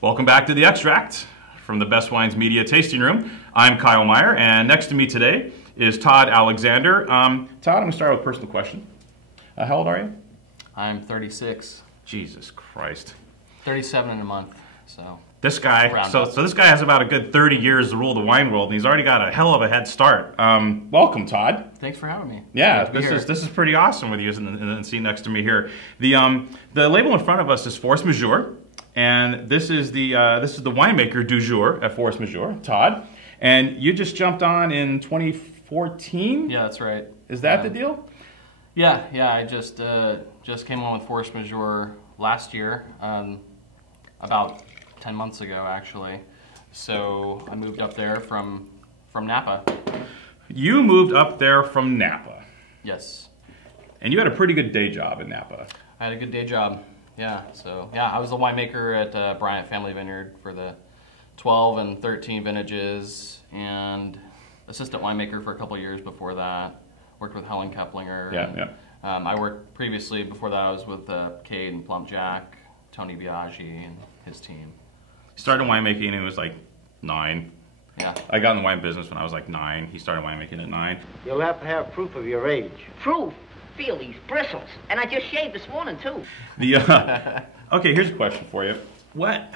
Welcome back to The Extract from the Best Wines Media Tasting Room. I'm Kyle Meyer, and next to me today is Todd Alexander. Todd, I'm going to start with a personal question. How old are you? I'm 36. Jesus Christ. 37 in a month, so... This guy, so this guy has about a good 30 years to rule the wine world, and he's already got a hell of a head start. Welcome, Todd. Thanks for having me. Yeah, this is pretty awesome with you in the seat next to me here. The label in front of us is Force Majeure, and this is the winemaker du jour at Force Majeure, Todd. And you just jumped on in 2014. Yeah, that's right. Is that the deal? Yeah. I just came on with Force Majeure last year, about 10 months ago, actually. So I moved up there from Napa. You moved up there from Napa? Yes. And you had a pretty good day job in Napa. I had a good day job, yeah. So, yeah, I was the winemaker at Bryant Family Vineyard for the 12 and 13 vintages, and assistant winemaker for a couple of years before that. Worked with Helen Keplinger. Yeah. I worked previously, before that I was with Cade and Plump Jack, Tony Biaggi and his team. Started winemaking and he was like 9. Yeah. I got in the wine business when I was like 9. He started winemaking at 9. You'll have to have proof of your age. Proof? Feel these bristles. And I just shaved this morning, too. Okay, here's a question for you. What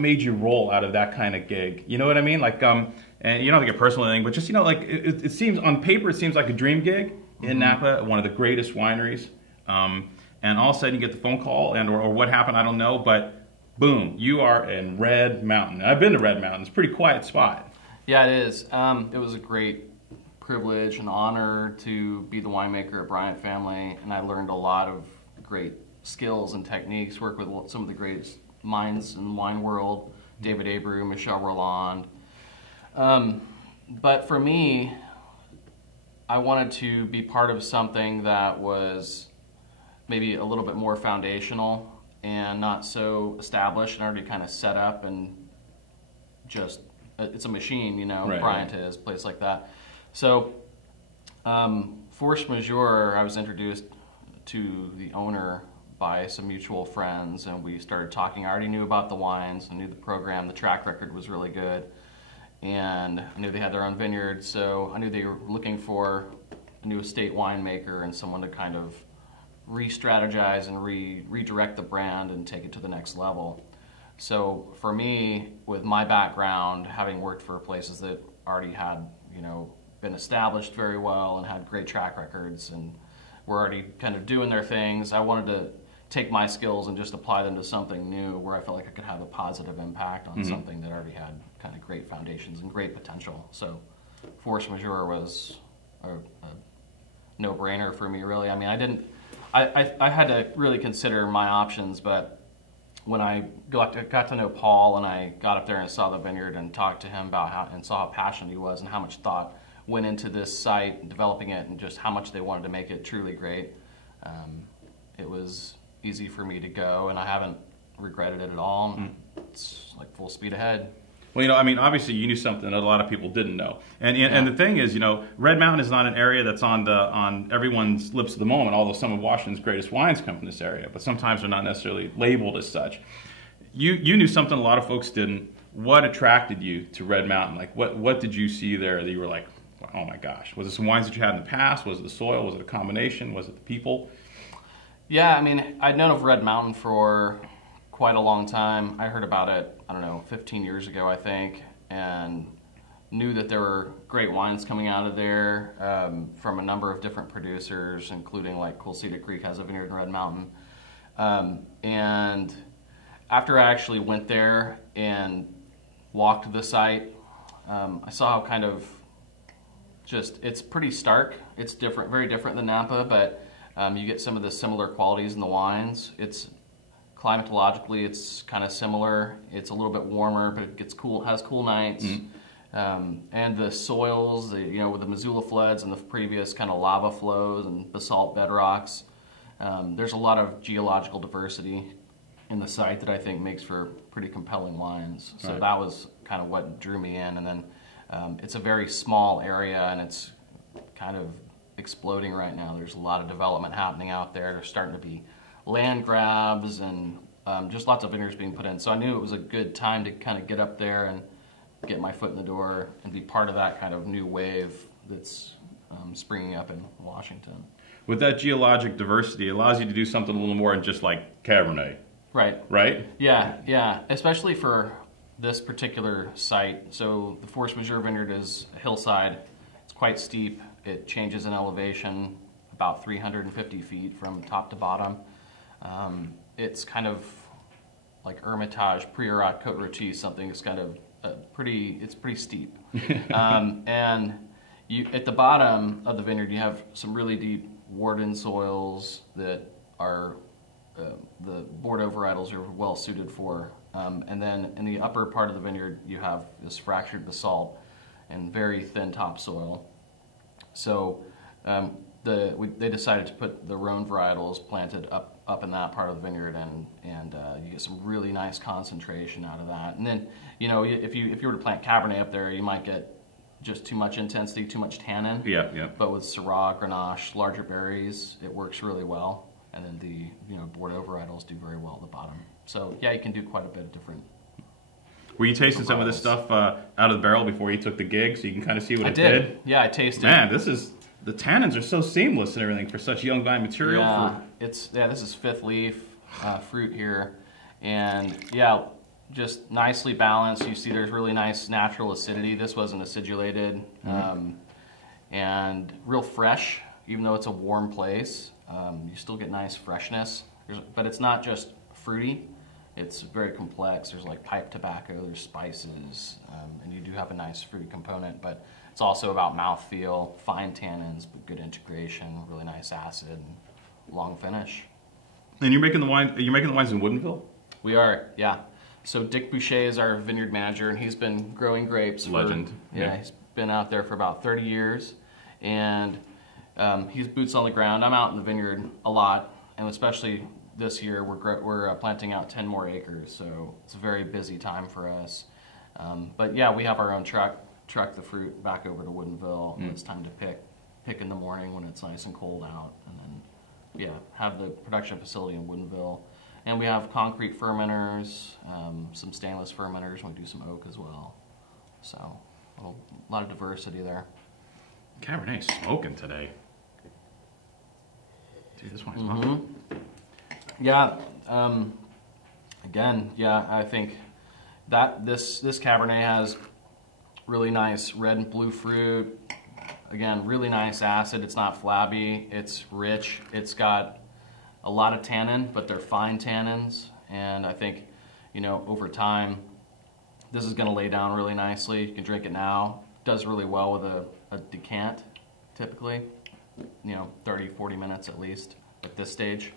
made you roll out of that kind of gig? You know what I mean? Like, and you don't have to get personal or anything, but just, you know, like, it seems, on paper, it seems like a dream gig in Napa, one of the greatest wineries. And all of a sudden you get the phone call, or what happened, I don't know, but boom, you are in Red Mountain. I've been to Red Mountain. It's a pretty quiet spot. Yeah, it is. It was a great privilege and honor to be the winemaker at Bryant Family, and I learned a lot of great skills and techniques, worked with some of the greatest minds in the wine world, David Abreu, Michel Rolland. But for me, I wanted to be part of something that was maybe a little bit more foundational and not so established and already kind of set up and just, it's a machine, you know, right, Bryant is, a place like that. So, Force Majeure, I was introduced to the owner by some mutual friends, and we started talking. I already knew about the wines, I knew the program, the track record was really good, and I knew they had their own vineyard, so I knew they were looking for a new estate winemaker and someone to kind of re-strategize and redirect the brand and take it to the next level. So for me, with my background, having worked for places that already had, you know, been established very well and had great track records and were already kind of doing their things, I wanted to take my skills and just apply them to something new where I felt like I could have a positive impact on something that already had kind of great foundations and great potential. So Force Majeure was a no-brainer for me, really. I mean, I had to really consider my options, but when I got to know Paul and I got up there and saw the vineyard and talked to him about and saw how passionate he was and how much thought went into this site and developing it and just how much they wanted to make it truly great, it was easy for me to go, and I haven't regretted it at all. It's like full speed ahead. Well, you know, I mean, obviously you knew something that a lot of people didn't know. And the thing is, you know, Red Mountain is not an area that's on everyone's lips at the moment, although some of Washington's greatest wines come from this area, but sometimes they're not necessarily labeled as such. You knew something a lot of folks didn't. What attracted you to Red Mountain? Like, what did you see there that you were like, oh my gosh? Was it some wines that you had in the past? Was it the soil? Was it a combination? Was it the people? Yeah, I mean, I'd known of Red Mountain for quite a long time. I heard about it, I don't know, 15 years ago, I think, and knew that there were great wines coming out of there from a number of different producers, including like Cool Cedar Creek has a vineyard in Red Mountain. And after I actually went there and walked the site, I saw how kind of just, it's pretty stark. It's different, very different than Napa, but you get some of the similar qualities in the wines. It's climatologically, it's kind of similar. It's a little bit warmer, but it gets cool. Has cool nights, and the soils, you know, with the Missoula floods and the previous kind of lava flows and basalt bedrocks, there's a lot of geological diversity in the site that I think makes for pretty compelling wines. So that was kind of what drew me in, and then it's a very small area, and it's kind of exploding right now. There's a lot of development happening out there. There's starting to be land grabs and just lots of vineyards being put in. So I knew it was a good time to kind of get up there and get my foot in the door and be part of that kind of new wave that's springing up in Washington. With that geologic diversity, it allows you to do something a little more than just like Cabernet. Right. Right? Yeah. Especially for this particular site. So the Force Majeure vineyard is a hillside. It's quite steep. It changes in elevation about 350 feet from top to bottom. It's kind of like Hermitage, Priorat, Côte Rôtie, something that's kind of it's pretty steep. And at the bottom of the vineyard, you have some really deep warden soils that are the Bordeaux varietals are well suited for. And then in the upper part of the vineyard, you have this fractured basalt and very thin topsoil. So they decided to put the Rhone varietals planted up in that part of the vineyard, and you get some really nice concentration out of that. And then, you know, if you were to plant Cabernet up there, you might get just too much intensity, too much tannin. Yeah. But with Syrah, Grenache, larger berries, it works really well. And then the Bordeaux varietals do very well at the bottom. So yeah, you can do quite a bit of different. Were you tasting some of this stuff out of the barrel before you took the gig, so you can kind of see what it did? Yeah, I tasted. Man, the tannins are so seamless and everything for such young vine material. Yeah, this is fifth leaf fruit here, and yeah, just nicely balanced. You see, there's really nice natural acidity. This wasn't acidulated, and real fresh. Even though it's a warm place, you still get nice freshness. But it's not just fruity. It's very complex. There's like pipe tobacco, there's spices, and you do have a nice fruity component, but it's also about mouthfeel, fine tannins, but good integration, really nice acid, and long finish. And you're making the wine. You're making the wines in Woodinville? We are, yeah. So Dick Boucher is our vineyard manager, and he's been growing grapes. Legend. Yeah, he's been out there for about 30 years, and he's boots on the ground. I'm out in the vineyard a lot, and especially this year we're planting out 10 more acres, so it's a very busy time for us. But yeah, we have our own truck the fruit back over to Woodinville. When it's time to pick in the morning when it's nice and cold out, and then have the production facility in Woodinville. And we have concrete fermenters, some stainless fermenters, and we do some oak as well. So a lot of diversity there. Cabernet's smoking today. Dude, this wine's smoking. Yeah. Again, yeah, I think that this Cabernet has really nice red and blue fruit. Again, really nice acid. It's not flabby. It's rich. It's got a lot of tannin, but they're fine tannins. And I think, over time, this is going to lay down really nicely. You can drink it now. It does really well with a decant, typically. 30, 40 minutes at least at this stage.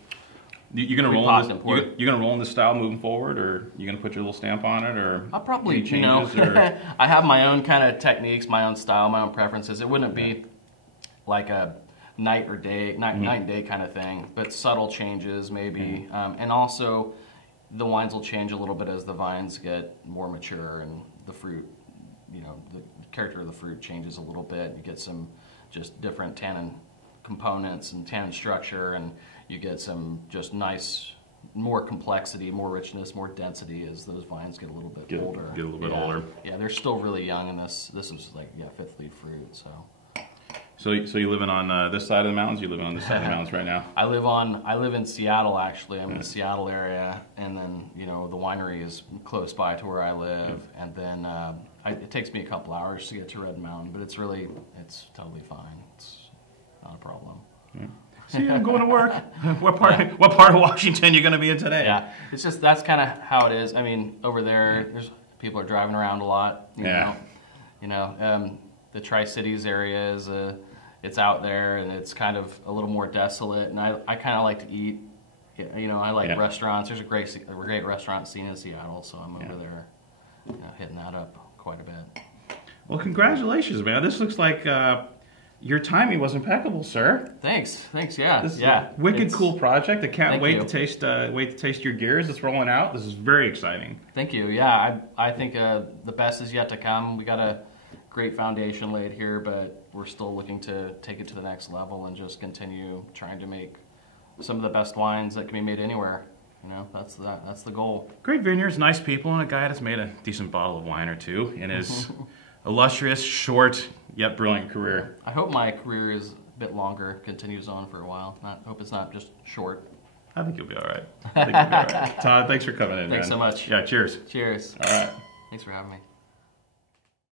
You're gonna roll in this. You're gonna roll in this style moving forward, or you're gonna put your little stamp on it, or I'll probably changes. Or... I have my own kind of techniques, my own style, my own preferences. It wouldn't be like a night and day kind of thing, but subtle changes maybe, and also the wines will change a little bit as the vines get more mature and the fruit, the character of the fruit changes a little bit. You get some just different tannin components and tannin structure, and you get some just nice, more complexity, more richness, more density as those vines get a little bit older. Get a little bit older. Yeah, they're still really young, and this is like fifth leaf fruit. So you living on this side of the mountains? You living on this side of the mountains right now? I live in Seattle actually. I'm in the Seattle area, and then the winery is close by to where I live, and then it takes me a couple hours to get to Red Mountain, but it's totally fine. It's not a problem. Yeah. See, I'm going to work. What part of Washington you going to be in today? Yeah, it's just that's kind of how it is. I mean, over there, people are driving around a lot. You know, the Tri-Cities area is it's out there, and it's kind of a little more desolate. And I kind of like to eat. I like restaurants. There's a great restaurant scene in Seattle, so I'm over there, hitting that up quite a bit. Well, congratulations, man. This looks like. Your timing was impeccable, sir. Thanks. Yeah. This is a wicked cool project. I can't wait to taste your gears. It's rolling out. This is very exciting. Thank you. Yeah, I think the best is yet to come. We got a great foundation laid here, but we're still looking to take it to the next level and just continue trying to make some of the best wines that can be made anywhere. You know, that's the goal. Great vineyards, nice people, and a guy that's made a decent bottle of wine or two in his illustrious, short, yet brilliant career. I hope my career is a bit longer, continues on for a while. Hope it's not just short. I think you'll be all right. I think you'll be all right. Todd, thanks for coming in, Thanks man. so much. Yeah, cheers. Cheers. All right. Thanks for having me.